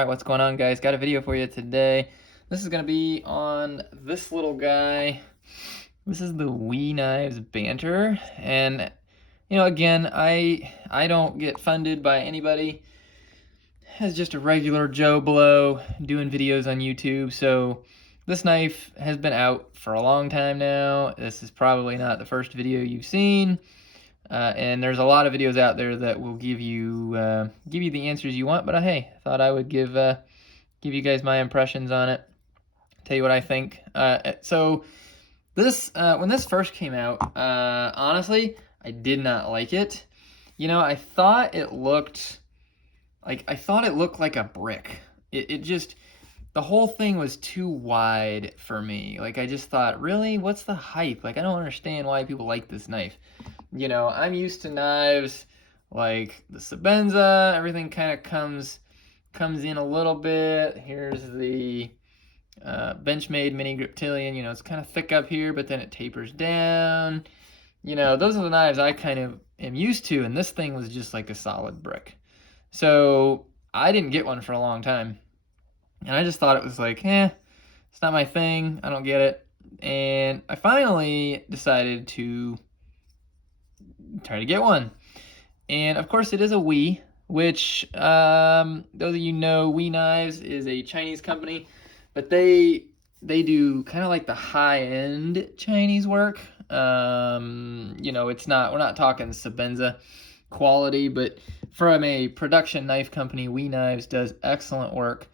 Alright, what's going on, guys? Got a video for you today. This is going to be on this little guy. This is the Wee Knives Banter. And, again, I don't get funded by anybody. As just a regular Joe Blow doing videos on YouTube. So this knife has been out for a long time now. This is probably not the first video you've seen. And there's a lot of videos out there that will give you the answers you want. But hey, I thought I would give you guys my impressions on it. Tell you what I think. So this when this first came out, honestly, I did not like it. I thought it looked like a brick. It just, the whole thing was too wide for me. Like, I just thought, really, what's the hype? Like, I don't understand why people like this knife. I'm used to knives like the Sebenza. Everything kind of comes in a little bit. Here's the Benchmade Mini Griptilian. It's kind of thick up here, but then it tapers down. Those are the knives I kind of am used to, and this thing was just like a solid brick. So I didn't get one for a long time, and I just thought it was like, it's not my thing. I don't get it. And I finally decided to try to get one. And of course it is a Wee, which those of you know, Wee Knives is a Chinese company, but they do kind of like the high-end Chinese work. We're not talking Sebenza quality, but from a production knife company, Wee Knives does excellent work.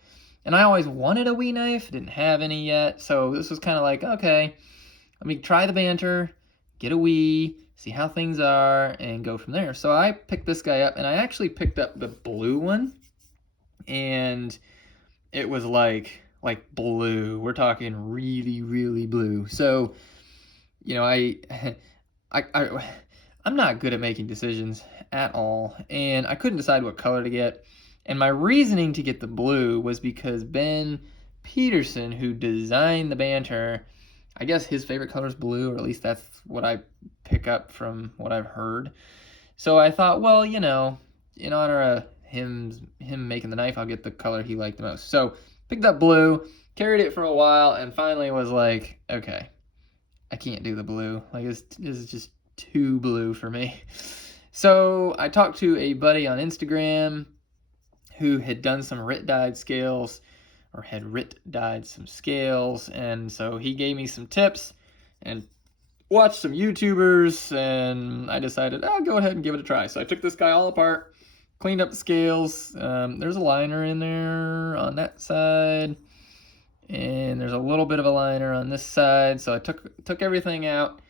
And I always wanted a Wee knife, didn't have any yet, so this was kind of like, okay, let me try the Banter, get a Wee, see how things are, and go from there. So I picked this guy up, and I actually picked up the blue one, and it was like blue. We're talking really, really blue. So, I'm not good at making decisions at all, and I couldn't decide what color to get. And my reasoning to get the blue was because Ben Peterson, who designed the Banter, I guess his favorite color is blue, or at least that's what I pick up from what I've heard. So I thought, well, in honor of him making the knife, I'll get the color he liked the most. So picked up blue, carried it for a while, and finally was like, okay, I can't do the blue. Like, this is just too blue for me. So I talked to a buddy on Instagram who had done some writ-dyed scales, or had writ-dyed some scales, and so he gave me some tips and watched some YouTubers, and I decided I'll go ahead and give it a try. So I took this guy all apart, cleaned up the scales. There's a liner in there on that side, and there's a little bit of a liner on this side. So I took everything out,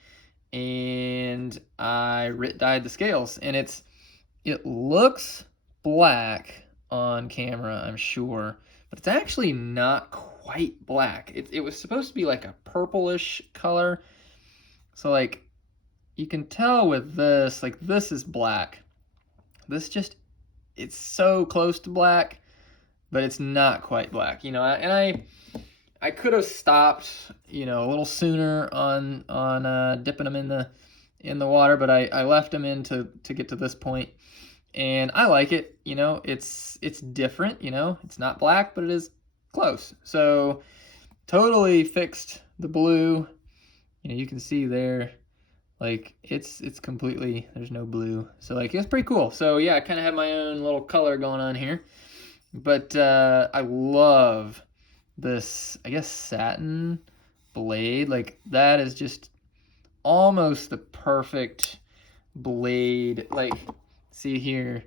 and I writ-dyed the scales, and it looks black on camera, I'm sure, but it's actually not quite black. It was supposed to be like a purplish color. So like, you can tell with this, like, this is black. It's so close to black, but it's not quite black. I could have stopped, a little sooner on dipping them in the water, but I left them in to get to this point. And I like it. It's different. It's not black, but it is close. So totally fixed the blue. You can see there, like, it's completely, there's no blue. So like, it's pretty cool. So yeah, I kind of have my own little color going on here. But I love this, I guess, satin blade. Like, that is just almost the perfect blade. Like, see here,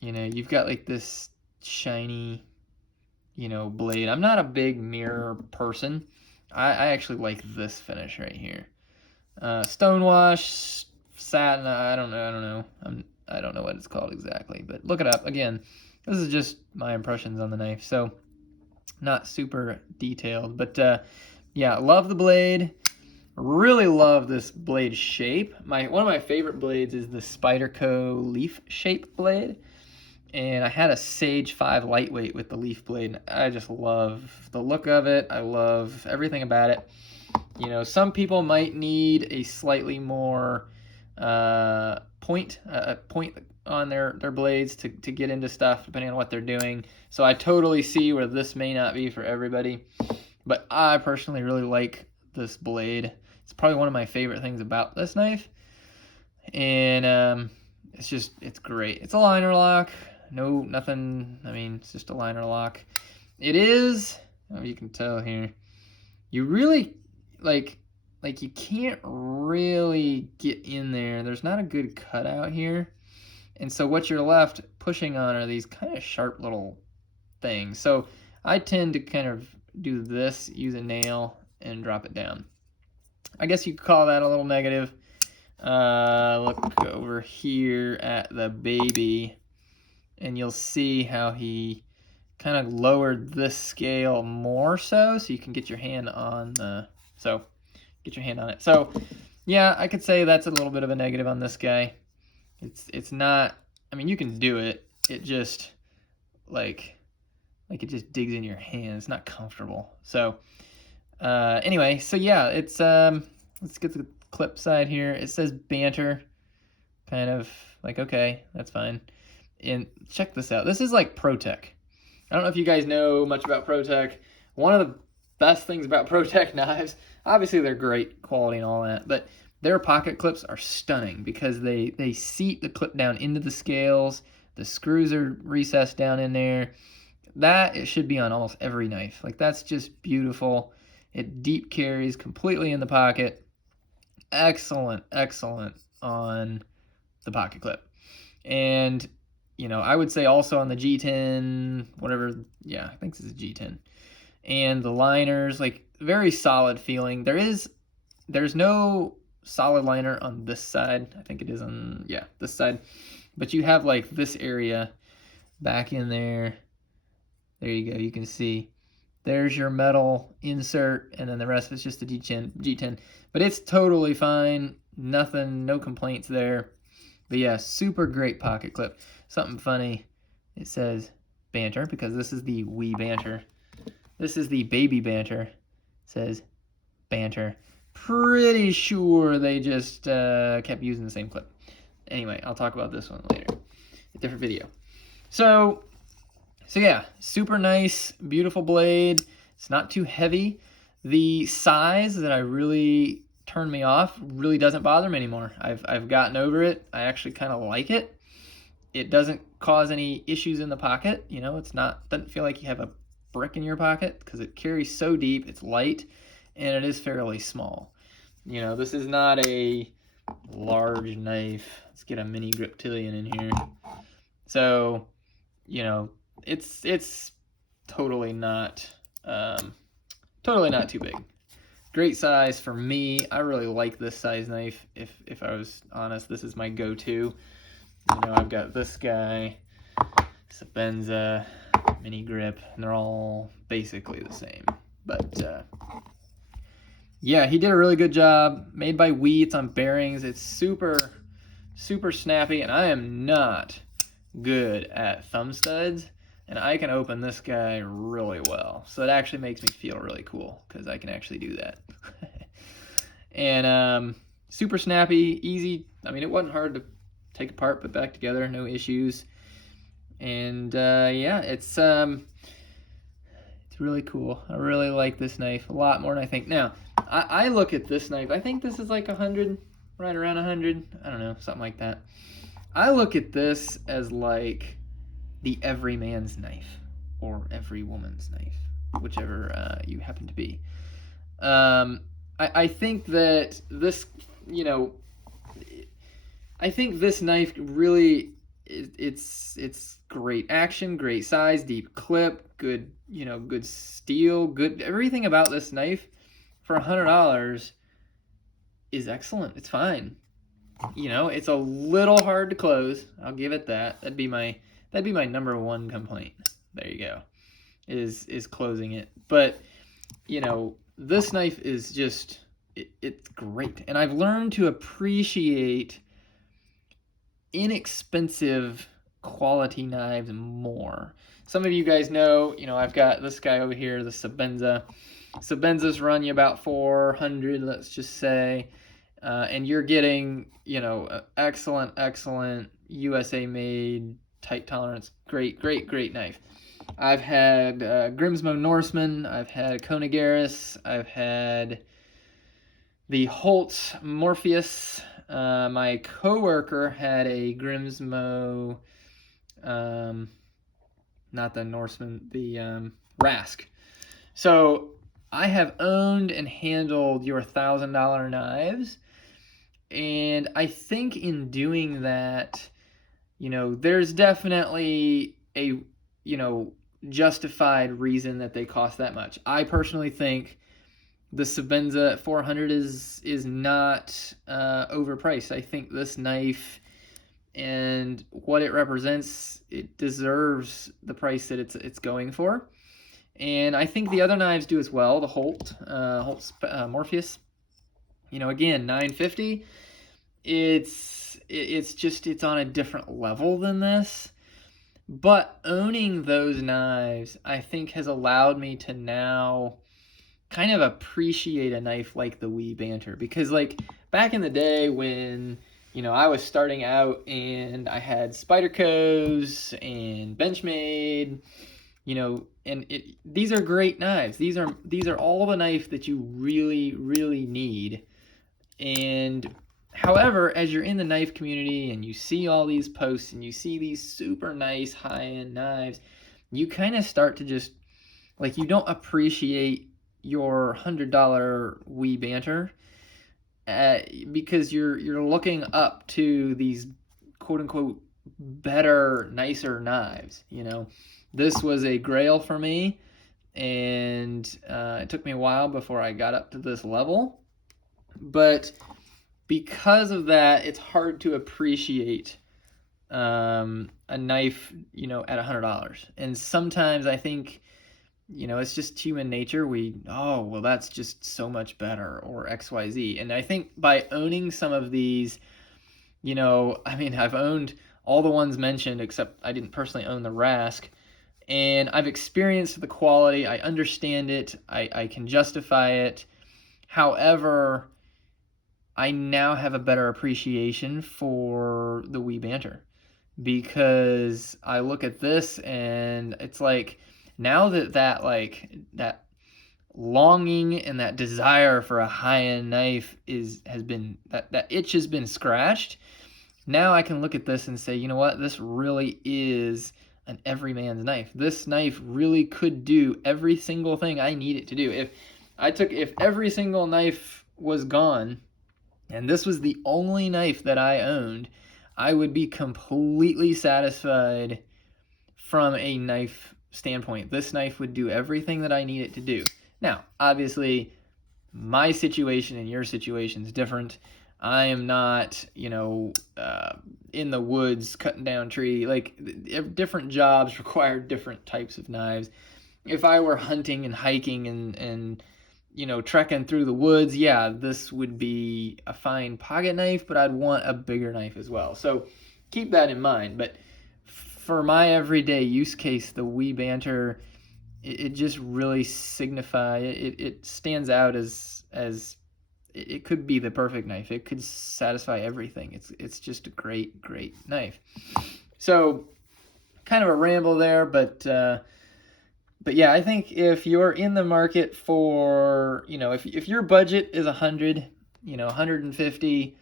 you've got like this shiny, blade. I'm not a big mirror person. I actually like this finish right here. Stonewash, satin, I don't know. I don't know what it's called exactly, but look it up. Again, this is just my impressions on the knife, so not super detailed. But yeah, love the blade. Really love this blade shape. One of my favorite blades is the Spyderco leaf shape blade. And I had a Sage 5 lightweight with the leaf blade. I just love the look of it. I love everything about it. Some people might need a slightly more point on their blades to get into stuff depending on what they're doing. So I totally see where this may not be for everybody, but I personally really like this blade. It's probably one of my favorite things about this knife, and it's great. It's a liner lock. No, nothing. I mean, it's just a liner lock. It is. Oh, you can tell here. You really like you can't really get in there. There's not a good cutout here. And so what you're left pushing on are these kind of sharp little things. So I tend to kind of do this, use a nail, and drop it down. I guess you could call that a little negative. Look over here at the baby, and you'll see how he kind of lowered this scale more so you can get your hand on the, get your hand on it. So yeah, I could say that's a little bit of a negative on this guy. It's not, I mean, you can do it. It just like it just digs in your hand. It's not comfortable. So anyway, so yeah, it's let's get to the clip side here. It says Banter, kind of like, okay, that's fine. And check this out. This is like ProTech. I don't know if you guys know much about ProTech. One of the best things about ProTech knives, obviously they're great quality and all that, but their pocket clips are stunning because they seat the clip down into the scales. The screws are recessed down in there. That it should be on almost every knife. Like, that's just beautiful. It deep carries completely in the pocket. Excellent, excellent on the pocket clip. And you know, I would say also on the G10, whatever, yeah, I think this is G10. And the liners, like, very solid feeling. There's no solid liner on this side. I think it is on, yeah, this side. But you have like this area back in there. There you go, you can see. There's your metal insert, and then the rest of it's just a G10. But it's totally fine. Nothing, no complaints there. But yeah, super great pocket clip. Something funny, it says Banter, because this is the wee Banter. This is the baby Banter. It says Banter. Pretty sure they just kept using the same clip. Anyway, I'll talk about this one later. A different video. So yeah, super nice, beautiful blade. It's not too heavy. The size that I really turned me off really doesn't bother me anymore. I've gotten over it. I actually kind of like it. It doesn't cause any issues in the pocket. You know, doesn't feel like you have a brick in your pocket because it carries so deep. It's light, and it is fairly small. You know, this is not a large knife. Let's get a mini Griptilian in here. So, you know, it's totally not too big. Great size for me. I really like this size knife. If I was honest, this is my go-to. You know, I've got this guy, Sabenza, mini grip, and they're all basically the same. But yeah, he did a really good job. Made by Wee. It's on bearings. It's super snappy, and I am not good at thumb studs, and I can open this guy really well. So it actually makes me feel really cool because I can actually do that. And super snappy, easy. I mean, it wasn't hard to take apart, put back together, no issues. And yeah, it's really cool. I really like this knife a lot more than I think. Now, I look at this knife. I think this is like 100, right around 100. I don't know, something like that. I look at this as like the everyman's knife or every woman's knife, whichever you happen to be. I think that this, you know, I think this knife really, it's great action, great size, deep clip, good, you know, good steel, good, everything about this knife for $100 is excellent. It's fine. You know, it's a little hard to close. I'll give it that. That'd be my number one complaint. There you go. Is closing it. But, you know, this knife is just, it's great. And I've learned to appreciate inexpensive quality knives more. Some of you guys know, you know, I've got this guy over here, the Sabenza. Sabenzas run you about 400, let's just say. And you're getting, you know, excellent, USA made, tight tolerance, great, great, great knife. I've had Grimsmo Norseman, I've had Conegaris, I've had the Holt Morpheus. My coworker had a Grimsmo, not the Norseman, the Rask. So I have owned and handled your $1,000 knives, and I think in doing that, there's definitely a, justified reason that they cost that much. I personally think the Sabenza 400 is not overpriced. I think this knife and what it represents, it deserves the price that it's going for. And I think the other knives do as well. The Holt's Morpheus, again, $950. It's on a different level than this. But owning those knives, I think, has allowed me to now kind of appreciate a knife like the Wee Banter. Because, like, back in the day when, I was starting out and I had Spyderco's and Benchmade, and these are great knives. These are all the knife that you really, really need. And however, as you're in the knife community and you see all these posts and you see these super nice high-end knives, you kind of start to just, like, you don't appreciate your $100 Wee Banter because you're looking up to these quote-unquote better, nicer knives. This was a grail for me, and it took me a while before I got up to this level. But because of that, it's hard to appreciate a knife, at $100. And sometimes I think, it's just human nature. Well, that's just so much better, or XYZ. And I think by owning some of these, I've owned all the ones mentioned, except I didn't personally own the Rask. And I've experienced the quality. I understand it. I can justify it. However, I now have a better appreciation for the Wee Banter, because I look at this and it's like, now that longing and that desire for a high-end knife that itch has been scratched. Now I can look at this and say, you know what, this really is an everyman's knife. This knife really could do every single thing I need it to do. If every single knife was gone and this was the only knife that I owned, I would be completely satisfied from a knife standpoint. This knife would do everything that I need it to do. Now, obviously, my situation and your situation is different. I am not, in the woods cutting down tree. Like, different jobs require different types of knives. If I were hunting and hiking and trekking through the woods, yeah, this would be a fine pocket knife, but I'd want a bigger knife as well. So keep that in mind. But for my everyday use case, the Wee Banter, it just really it stands out as it could be the perfect knife. It could satisfy everything. It's just a great, great knife. So kind of a ramble there, but yeah, I think if you're in the market for, if your budget is 100, 150,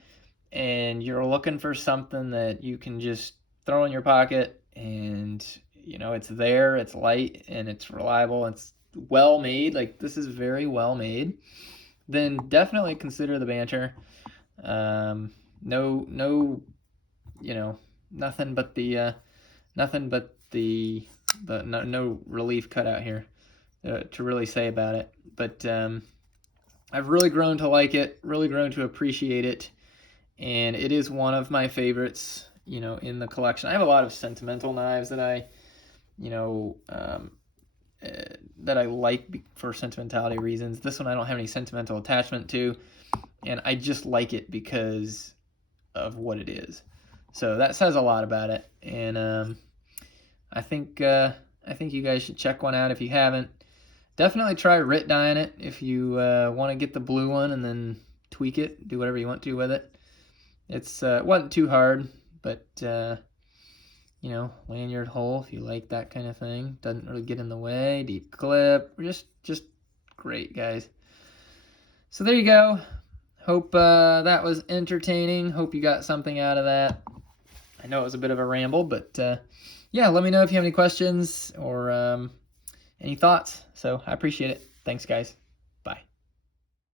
and you're looking for something that you can just throw in your pocket and, it's there, it's light, and it's reliable, it's well made, like this is very well made, then definitely consider the Banter. No, nothing but the no relief cut out here to really say about it. But I've really grown to like it, really grown to appreciate it, and it is one of my favorites, in the collection. I have a lot of sentimental knives that I like for sentimentality reasons. This one I don't have any sentimental attachment to, and I just like it because of what it is. So that says a lot about it, and I think you guys should check one out if you haven't. Definitely try Rit dyeing it if you want to get the blue one and then tweak it, do whatever you want to with it. It wasn't too hard, but you know, lanyard hole if you like that kind of thing. Doesn't really get in the way. Deep clip. Just great, guys. So there you go. Hope that was entertaining. Hope you got something out of that. I know it was a bit of a ramble, but yeah, let me know if you have any questions or any thoughts. So I appreciate it. Thanks, guys.